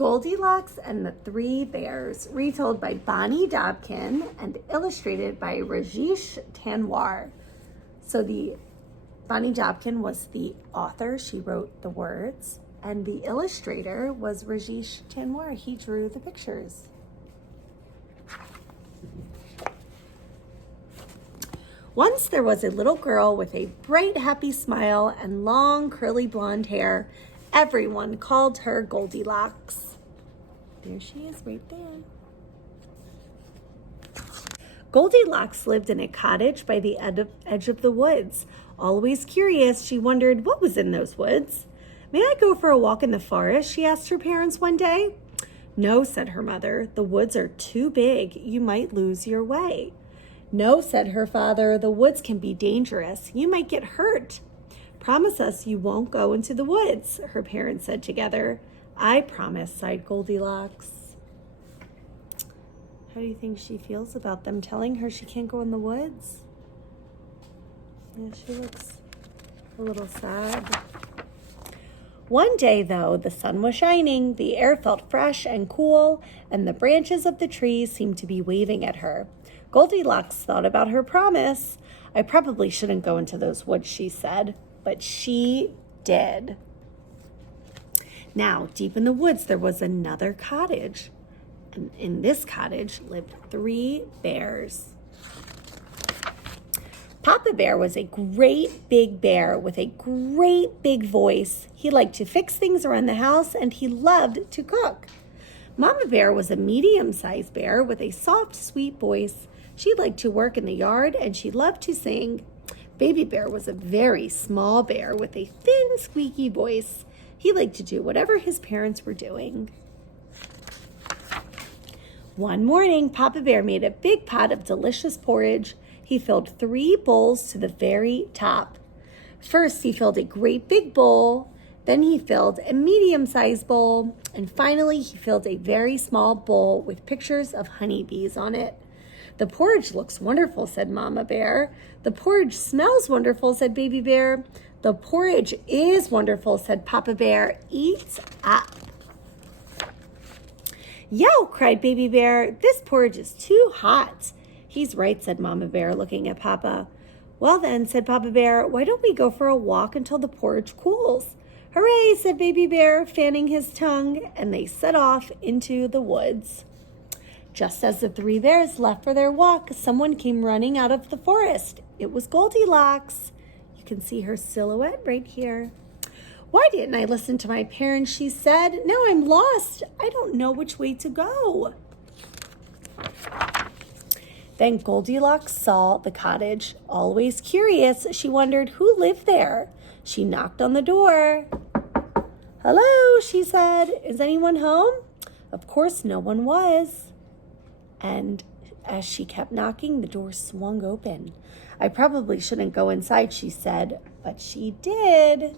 Goldilocks and the Three Bears, retold by Bonnie Dobkin and illustrated by Rajesh Tanwar. So the Bonnie Dobkin was the author. She wrote the words, and the illustrator was Rajesh Tanwar. He drew the pictures. Once there was a little girl with a bright, happy smile and long, curly blonde hair. Everyone called her Goldilocks. There she is right there. Goldilocks lived in a cottage by the edge of the woods. Always curious, she wondered what was in those woods. May I go for a walk in the forest? She asked her parents one day. No, said her mother. The woods are too big. You might lose your way. No, said her father. The woods can be dangerous. You might get hurt. Promise us you won't go into the woods, her parents said together. I promise, sighed Goldilocks. How do you think she feels about them telling her she can't go in the woods? Yeah, she looks a little sad. One day, though, the sun was shining, the air felt fresh and cool, and the branches of the trees seemed to be waving at her. Goldilocks thought about her promise. I probably shouldn't go into those woods, she said, but she did. Now, deep in the woods, there was another cottage. And in this cottage lived 3 bears. Papa Bear was a great big bear with a great big voice. He liked to fix things around the house and he loved to cook. Mama Bear was a medium-sized bear with a soft, sweet voice. She liked to work in the yard and she loved to sing. Baby Bear was a very small bear with a thin, squeaky voice. He liked to do whatever his parents were doing. One morning, Papa Bear made a big pot of delicious porridge. He filled 3 bowls to the very top. First, he filled a great big bowl. Then he filled a medium-sized bowl. And finally, he filled a very small bowl with pictures of honeybees on it. The porridge looks wonderful, said Mama Bear. The porridge smells wonderful, said Baby Bear. The porridge is wonderful, said Papa Bear. Eat up. Yo, cried Baby Bear. This porridge is too hot. He's right, said Mama Bear, looking at Papa. Well then, said Papa Bear, why don't we go for a walk until the porridge cools? Hooray, said Baby Bear, fanning his tongue, and they set off into the woods. Just as the 3 bears left for their walk, someone came running out of the forest. It was Goldilocks. You can see her silhouette right here. Why didn't I listen to my parents, she said. Now I'm lost. I don't know which way to go. Then Goldilocks saw the cottage. Always curious, she wondered who lived there. She knocked on the door. Hello, she said. Is anyone home? Of course, no one was. And as she kept knocking, the door swung open. I probably shouldn't go inside, she said, but she did.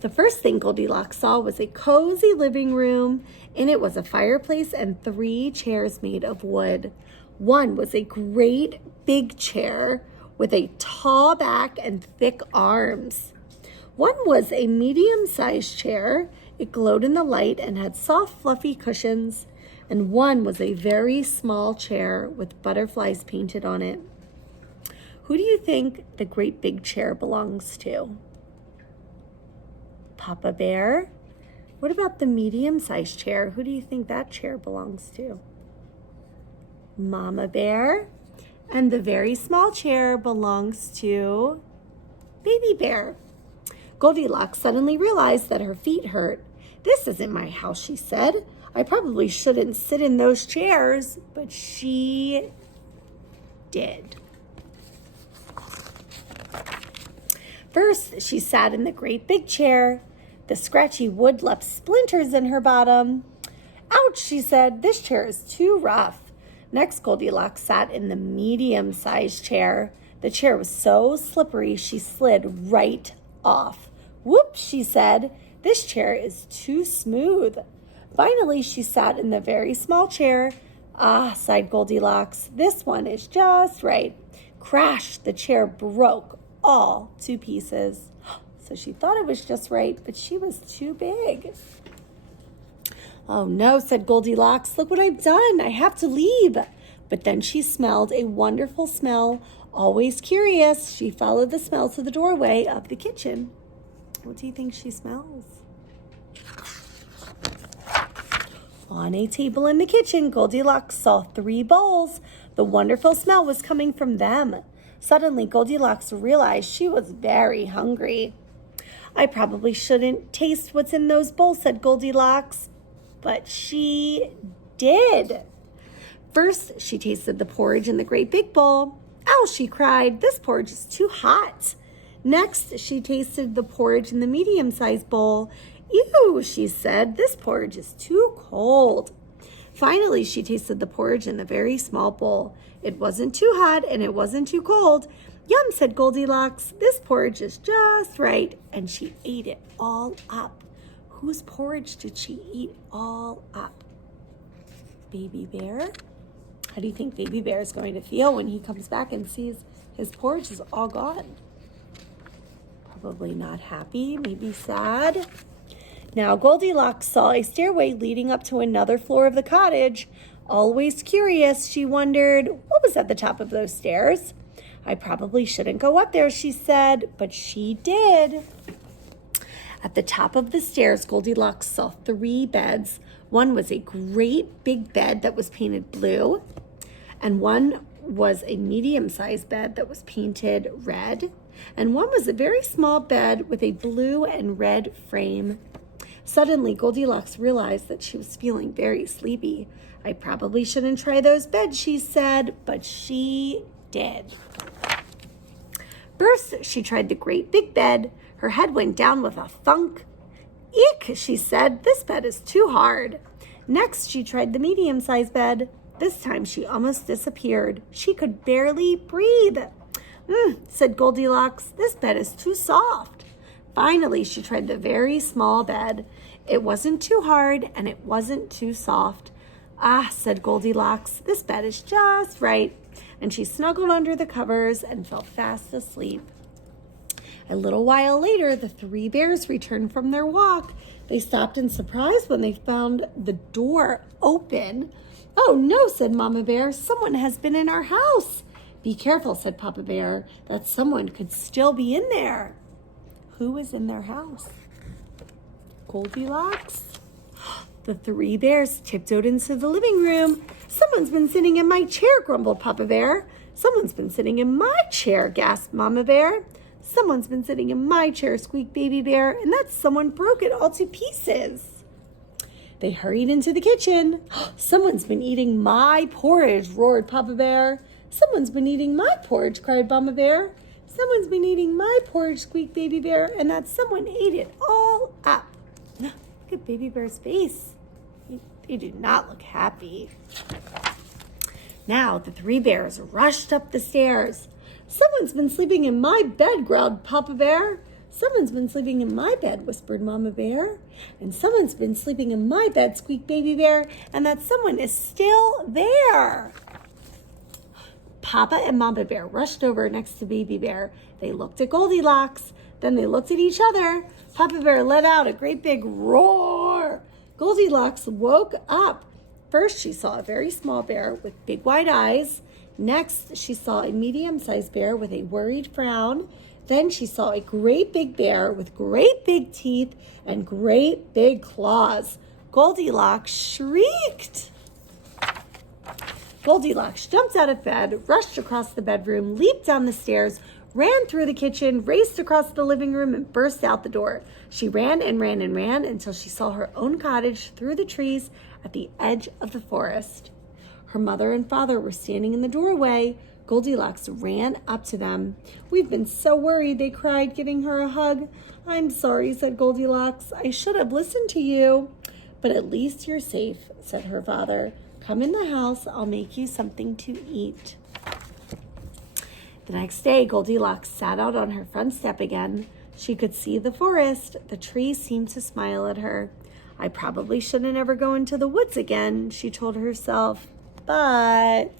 The first thing Goldilocks saw was a cozy living room. In it was a fireplace and 3 chairs made of wood. One was a great big chair with a tall back and thick arms. One was a medium-sized chair. It glowed in the light and had soft, fluffy cushions. And one was a very small chair with butterflies painted on it. Who do you think the great big chair belongs to? Papa Bear? What about the medium-sized chair? Who do you think that chair belongs to? Mama Bear? And the very small chair belongs to Baby Bear. Goldilocks suddenly realized that her feet hurt. This isn't my house, she said. I probably shouldn't sit in those chairs, but she did. First, she sat in the great big chair. The scratchy wood left splinters in her bottom. Ouch, she said, this chair is too rough. Next, Goldilocks sat in the medium-sized chair. The chair was so slippery, she slid right off. Whoops, she said, this chair is too smooth. Finally, she sat in the very small chair. Ah, sighed Goldilocks, this one is just right. Crash, the chair broke all to pieces. So she thought it was just right, but she was too big. Oh no, said Goldilocks, look what I've done. I have to leave. But then she smelled a wonderful smell. Always curious, she followed the smell to the doorway of the kitchen. What do you think she smells? On a table in the kitchen, Goldilocks saw 3 bowls. The wonderful smell was coming from them. Suddenly, Goldilocks realized she was very hungry. I probably shouldn't taste what's in those bowls, said Goldilocks. But she did. First, she tasted the porridge in the great big bowl. Ow, she cried, this porridge is too hot. Next, she tasted the porridge in the medium-sized bowl. Ew, she said, this porridge is too cold. Finally, she tasted the porridge in the very small bowl. It wasn't too hot and it wasn't too cold. Yum, said Goldilocks, this porridge is just right. And she ate it all up. Whose porridge did she eat all up? Baby Bear? How do you think Baby Bear is going to feel when he comes back and sees his porridge is all gone? Probably not happy, maybe sad. Now Goldilocks saw a stairway leading up to another floor of the cottage. Always curious, she wondered, what was at the top of those stairs? I probably shouldn't go up there, she said, but she did. At the top of the stairs, Goldilocks saw 3 beds. One was a great big bed that was painted blue, and one was a medium-sized bed that was painted red, and one was a very small bed with a blue and red frame. Suddenly, Goldilocks realized that she was feeling very sleepy. I probably shouldn't try those beds, she said, but she did. First, she tried the great big bed. Her head went down with a thunk. Eek, she said, this bed is too hard. Next, she tried the medium-sized bed. This time, she almost disappeared. She could barely breathe. Said Goldilocks, this bed is too soft. Finally, she tried the very small bed. It wasn't too hard and it wasn't too soft. Ah, said Goldilocks, this bed is just right. And she snuggled under the covers and fell fast asleep. A little while later, the 3 bears returned from their walk. They stopped in surprise when they found the door open. Oh no, said Mama Bear, someone has been in our house. Be careful, said Papa Bear, that someone could still be in there. Who was in their house? Goldilocks? The 3 bears tiptoed into the living room. Someone's been sitting in my chair, grumbled Papa Bear. Someone's been sitting in my chair, gasped Mama Bear. Someone's been sitting in my chair, squeaked Baby Bear, and that someone broke it all to pieces. They hurried into the kitchen. Someone's been eating my porridge, roared Papa Bear. Someone's been eating my porridge, cried Mama Bear. Someone's been eating my porridge, squeaked Baby Bear, and that someone ate it all up. Look at Baby Bear's face. He did not look happy. Now the 3 bears rushed up the stairs. Someone's been sleeping in my bed, growled Papa Bear. Someone's been sleeping in my bed, whispered Mama Bear. And someone's been sleeping in my bed, squeaked Baby Bear, and that someone is still there. Papa and Mama Bear rushed over next to Baby Bear. They looked at Goldilocks. Then they looked at each other. Papa Bear let out a great big roar. Goldilocks woke up. First, she saw a very small bear with big wide eyes. Next, she saw a medium-sized bear with a worried frown. Then she saw a great big bear with great big teeth and great big claws. Goldilocks shrieked. Goldilocks jumped out of bed, rushed across the bedroom, leaped down the stairs, ran through the kitchen, raced across the living room, and burst out the door. She ran and ran and ran until she saw her own cottage through the trees at the edge of the forest. Her mother and father were standing in the doorway. Goldilocks ran up to them. We've been so worried, they cried, giving her a hug. I'm sorry, said Goldilocks. I should have listened to you. But at least you're safe, said her father. Come in the house. I'll make you something to eat. The next day, Goldilocks sat out on her front step again. She could see the forest. The trees seemed to smile at her. I probably shouldn't ever go into the woods again, she told herself. But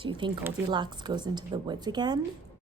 do you think Goldilocks goes into the woods again?